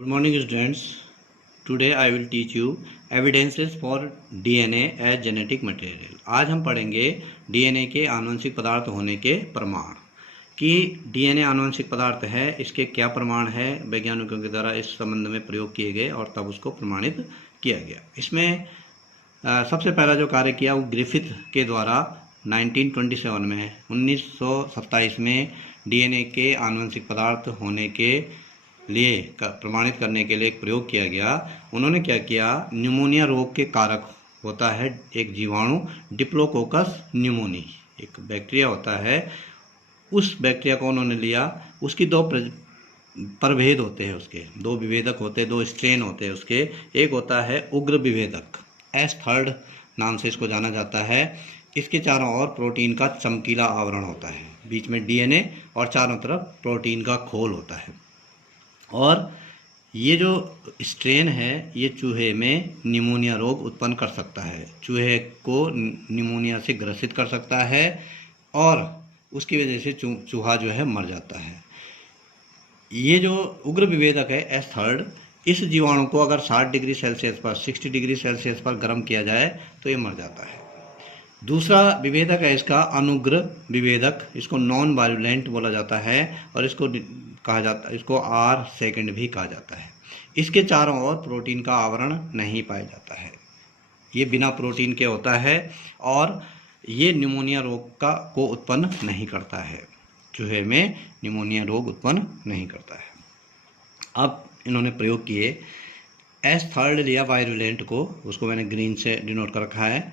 Good morning students. Today I will teach you evidences for DNA as genetic material. आज हम पढ़ेंगे DNA के आनुवंशिक पदार्थ होने के प्रमाण कि DNA आनुवंशिक पदार्थ है, इसके क्या प्रमाण है, वैज्ञानिकों के द्वारा इस संबंध में प्रयोग किए गए और तब उसको प्रमाणित किया गया। इसमें सबसे पहला जो कार्य किया वो ग्रिफिथ के द्वारा 1927 में 1927 में DNA के आनुवंशिक पदार्थ होने के लिए प्रमाणित करने के लिए एक प्रयोग किया गया। उन्होंने क्या किया, न्यूमोनिया रोग के कारक होता है एक जीवाणु डिप्लोकोकस न्यूमोनी, एक बैक्टीरिया होता है। उस बैक्टीरिया को उन्होंने लिया, उसकी दो प्रभेद होते हैं, उसके दो विभेदक होते हैं, दो स्ट्रेन होते हैं उसके। एक होता है उग्र विभेदक, S3 नाम से इसको जाना जाता है। इसके चारों ओर प्रोटीन का चमकीला आवरण होता है, बीच में DNA और चारों तरफ प्रोटीन का खोल होता है। और ये जो स्ट्रेन है ये चूहे में निमोनिया रोग उत्पन्न कर सकता है, चूहे को निमोनिया से ग्रसित कर सकता है और उसकी वजह से चूहा जो है मर जाता है। ये जो उग्र विभेदक है S3, इस जीवाणु को अगर 60 डिग्री सेल्सियस पर 60 डिग्री सेल्सियस पर गर्म किया जाए तो ये मर जाता है। दूसरा विभेदक है इसका अनुग्र विभेदक, इसको नॉन वायलेंट बोला जाता है और इसको कहा जाता है, इसको R सेकंड भी कहा जाता है। इसके चारों ओर प्रोटीन का आवरण नहीं पाया जाता है, ये बिना प्रोटीन के होता है और ये निमोनिया रोग को उत्पन्न नहीं करता है, चूहे में निमोनिया रोग उत्पन्न नहीं करता है। अब इन्होंने प्रयोग किए, S3 लिया वायरुलेंट को, उसको मैंने ग्रीन से डिनोट कर रखा है,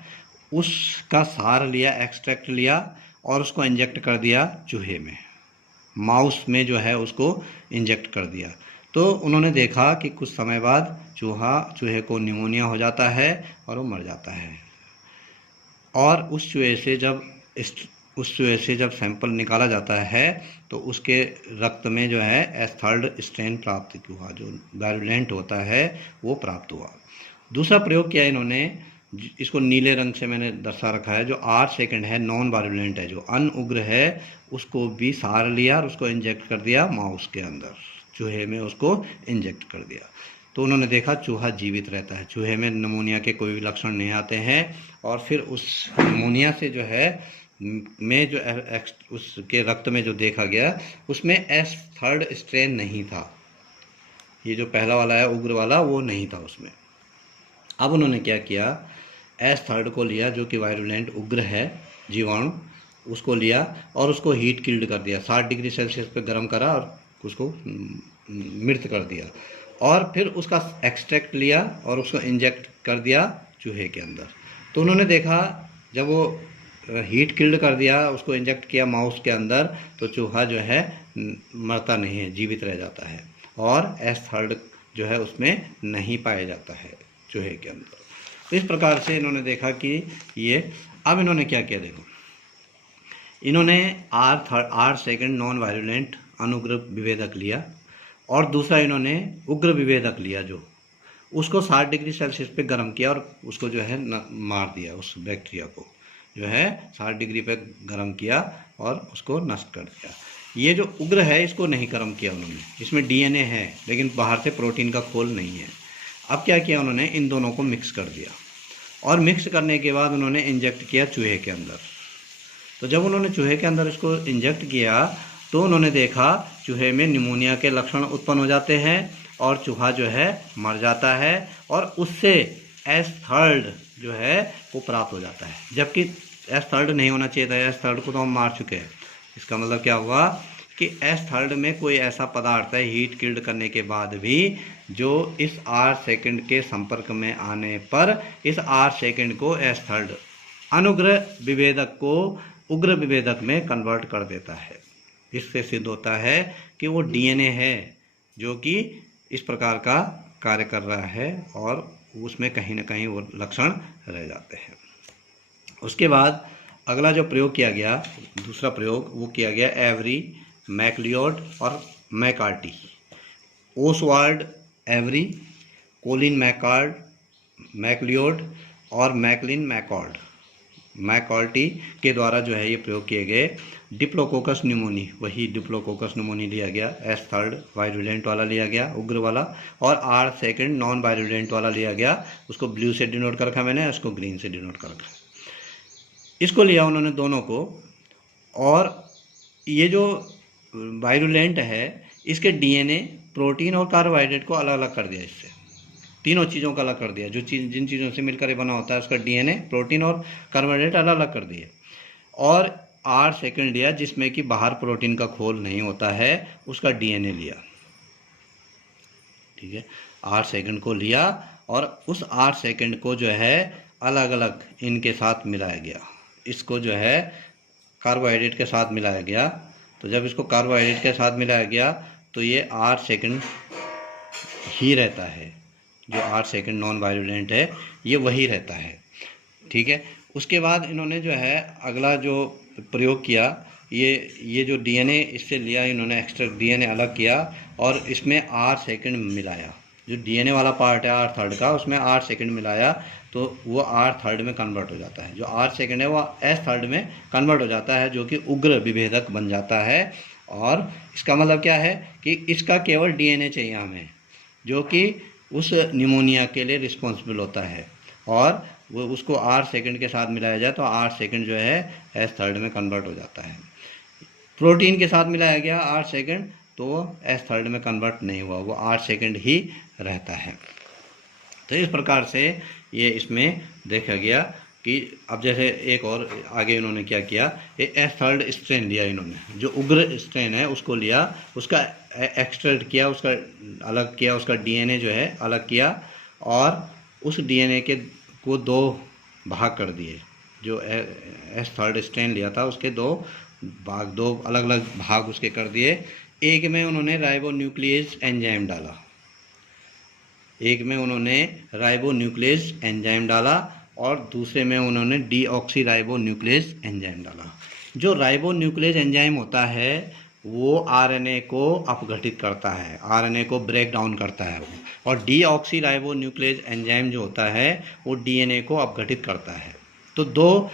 उसका सार लिया, एक्सट्रैक्ट लिया और उसको इंजेक्ट कर दिया चूहे में, माउस में जो है उसको इंजेक्ट कर दिया। तो उन्होंने देखा कि कुछ समय बाद चूहे को निमोनिया हो जाता है और वो मर जाता है। और उस चूहे से जब सैंपल निकाला जाता है तो उसके रक्त में जो है S3 स्ट्रेन प्राप्त हुआ, जो वायरुलेंट होता है वो प्राप्त हुआ। दूसरा प्रयोग किया इन्होंने, इसको नीले रंग से मैंने दर्शा रखा है, जो R सेकंड है, नॉन वायरुलेंट है, जो अनुग्र है, उसको भी सार लिया और उसको इंजेक्ट कर दिया माउस के अंदर, चूहे में उसको इंजेक्ट कर दिया। तो उन्होंने देखा चूहा जीवित रहता है, चूहे में निमोनिया के कोई भी लक्षण नहीं आते हैं और फिर उस निमोनिया से जो है में जो उसके रक्त में जो देखा गया उसमें S3 स्ट्रेन नहीं था, ये जो पहला वाला है उग्र वाला वो नहीं था उसमें। अब उन्होंने क्या किया, S3 को लिया जो कि वायरुलेंट उग्र है जीवाणु, उसको लिया और उसको हीट किल्ड कर दिया, 60 डिग्री सेल्सियस पे गर्म करा और उसको मृत कर दिया। और फिर उसका एक्सट्रैक्ट लिया और उसको इंजेक्ट कर दिया चूहे के अंदर। तो उन्होंने देखा जब वो हीट किल्ड कर दिया, उसको इंजेक्ट किया माउस के अंदर, तो चूहा जो है मरता नहीं है, जीवित रह जाता है और S3 जो है उसमें नहीं पाया जाता है चूहे के अंदर। तो इस प्रकार से इन्होंने देखा कि ये, अब इन्होंने क्या किया, देखो इन्होंने R सेकंड नॉन वायरुलेंट अनुग्र विभेदक लिया और दूसरा इन्होंने उग्र विभेदक लिया, जो उसको 60 डिग्री सेल्सियस पे गर्म किया और उसको जो है मार दिया, उस बैक्टीरिया को जो है 60 डिग्री पे गर्म किया और उसको नष्ट कर दिया। ये जो उग्र है इसको नहीं गर्म किया उन्होंने, इसमें DNA है लेकिन बाहर से प्रोटीन का खोल नहीं है। अब क्या किया उन्होंने, इन दोनों को मिक्स कर दिया और मिक्स करने के बाद उन्होंने इंजेक्ट किया चूहे के अंदर। तो जब उन्होंने चूहे के अंदर इसको इंजेक्ट किया तो उन्होंने देखा चूहे में निमोनिया के लक्षण उत्पन्न हो जाते हैं और चूहा जो है मर जाता है और उससे S3 जो है वो प्राप्त हो जाता है, जबकि S3 नहीं होना चाहिए था, S3 को तो हम मार चुके हैं। इसका मतलब क्या हुआ कि S3 में कोई ऐसा पदार्थ है हीट किल्ड करने के बाद भी जो इस R सेकंड के संपर्क में आने पर इस R सेकंड को S3 अनुग्र विभेदक को उग्र विभेदक में कन्वर्ट कर देता है। इससे सिद्ध होता है कि वो DNA है जो कि इस प्रकार का कार्य कर रहा है और उसमें कहीं ना कहीं वो लक्षण रह जाते हैं। उसके बाद अगला जो प्रयोग किया गया, दूसरा प्रयोग वो किया गया एवरी, मैकलियोड और McCarty, Oswald Avery, Colin MacLeod और मैकलिन मैकॉर्ड, मैकॉर्टी के द्वारा जो है ये प्रयोग किए गए। डिप्लोकोकस न्यूमोनी, वही डिप्लोकोकस न्यूमोनी लिया गया, S3 वायरुलेंट वाला लिया गया, उग्र वाला, और R2 नॉन वायरुलेंट वाला लिया गया। उसको ब्लू से डिनोट कर रखा मैंने, उसको ग्रीन से डिनोट कर रखा। इसको लिया उन्होंने दोनों को, और ये जो वायरुलेंट है इसके DNA, प्रोटीन और कार्बोहाइड्रेट को अलग अलग कर दिया। इससे तीनों चीज़ों का अलग कर दिया। जो चीज़ जिन चीज़ों से मिलकर बना होता है उसका DNA, प्रोटीन और कार्बोहाइड्रेट अलग अलग कर दिए। और R2 लिया जिसमें कि बाहर प्रोटीन का खोल नहीं होता है, उसका DNA लिया। ठीक है, R2 को लिया और उस R2 को जो है अलग अलग इनके साथ मिलाया गया। इसको जो है कार्बोहाइड्रेट के साथ मिलाया गया। तो जब इसको कार्बोहाइड्रेट के साथ मिलाया गया तो ये R2 ही रहता है। जो R2 नॉन वायरुलेंट है ये वही रहता है। ठीक है, उसके बाद इन्होंने जो है अगला जो प्रयोग किया, ये जो DNA इससे लिया इन्होंने, एक्स्ट्रा DNA अलग किया और इसमें R2 मिलाया। जो DNA वाला पार्ट है R3 का, उसमें R2 मिलाया तो वो R3 में कन्वर्ट हो जाता है। जो R2 है वो S3 में कन्वर्ट हो जाता है, जो कि उग्र विभेदक बन जाता है। और इसका मतलब क्या है कि इसका केवल DNA चाहिए हमें, जो कि उस निमोनिया के लिए रिस्पॉन्सिबल होता है, और वो उसको R2 के साथ मिलाया जाए तो R2 जो है S3 में कन्वर्ट हो जाता है। प्रोटीन के साथ मिलाया गया R2 तो S3 में कन्वर्ट नहीं हुआ, वो R2 ही रहता है। तो इस प्रकार से ये इसमें देखा गया कि अब जैसे एक और आगे इन्होंने क्या किया, ये S3 स्ट्रेन लिया इन्होंने, जो उग्र स्ट्रेन है उसको लिया, उसका एक्सट्रैक्ट किया, उसका अलग किया, उसका DNA जो है अलग किया, और उस DNA के को दो भाग कर दिए। जो S3 स्ट्रेन लिया था उसके दो अलग अलग भाग उसके कर दिए। एक में उन्होंने राइबोन्यूक्लियेज एंजाइम डाला, एक में उन्होंने राइबोन्यूक्लियेज एंजाइम डाला और दूसरे में उन्होंने डीऑक्सीराइबोन्यूक्लियेज एंजाइम डाला। जो राइबोन्यूक्लियेज एंजाइम होता है वो RNA को अपघटित करता है, RNA को ब्रेक डाउन करता है वो, और डीऑक्सीराइबोन्यूक्लियेज एंजाइम जो होता है वो DNA को अपघटित करता है। तो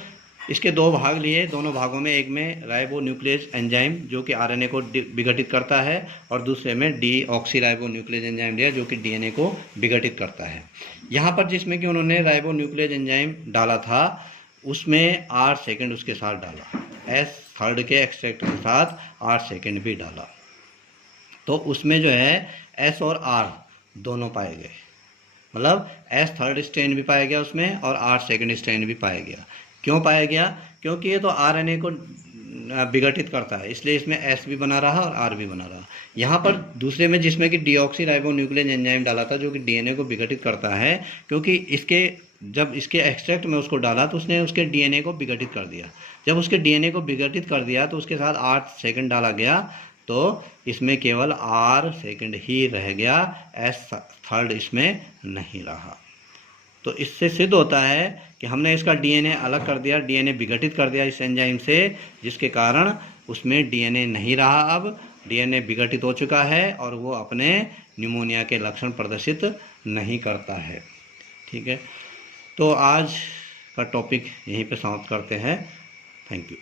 इसके दो भाग लिए, दोनों भागों में एक में राइबोन्यूक्लियेज एंजाइम जो कि RNA को विघटित करता है, और दूसरे में डीऑक्सीराइबोन्यूक्लियेज एंजाइम लिया जो कि DNA को विघटित करता है। यहाँ पर जिसमें कि उन्होंने राइबोन्यूक्लियेज एंजाइम डाला था उसमें R2 उसके साथ डाला, S3 के एक्सट्रैक्ट के साथ R2 भी डाला। तो उसमें जो है S और R दोनों पाए गए, मतलब S3 स्ट्रेन भी पाया गया उसमें और R2 स्ट्रेन भी पाया गया। क्यों पाया गया? क्योंकि ये तो RNA को विघटित करता है, इसलिए इसमें S भी बना रहा और R भी बना रहा। यहाँ पर दूसरे में जिसमें कि डीऑक्सीराइबोन्यूक्लियेज एंजाइम डाला था जो कि DNA को विघटित करता है, क्योंकि जब इसके एक्सट्रैक्ट में उसको डाला तो उसने उसके DNA को विघटित कर दिया। जब उसके DNA को विघटित कर दिया तो उसके साथ R2 डाला गया, तो इसमें केवल R2 ही रह गया, S3 इसमें नहीं रहा। तो इससे सिद्ध होता है कि हमने इसका DNA अलग कर दिया, DNA विघटित कर दिया इस एंजाइम से, जिसके कारण उसमें DNA नहीं रहा। अब DNA विघटित हो चुका है और वो अपने निमोनिया के लक्षण प्रदर्शित नहीं करता है। ठीक है, तो आज का टॉपिक यहीं पे समाप्त करते हैं। Thank you.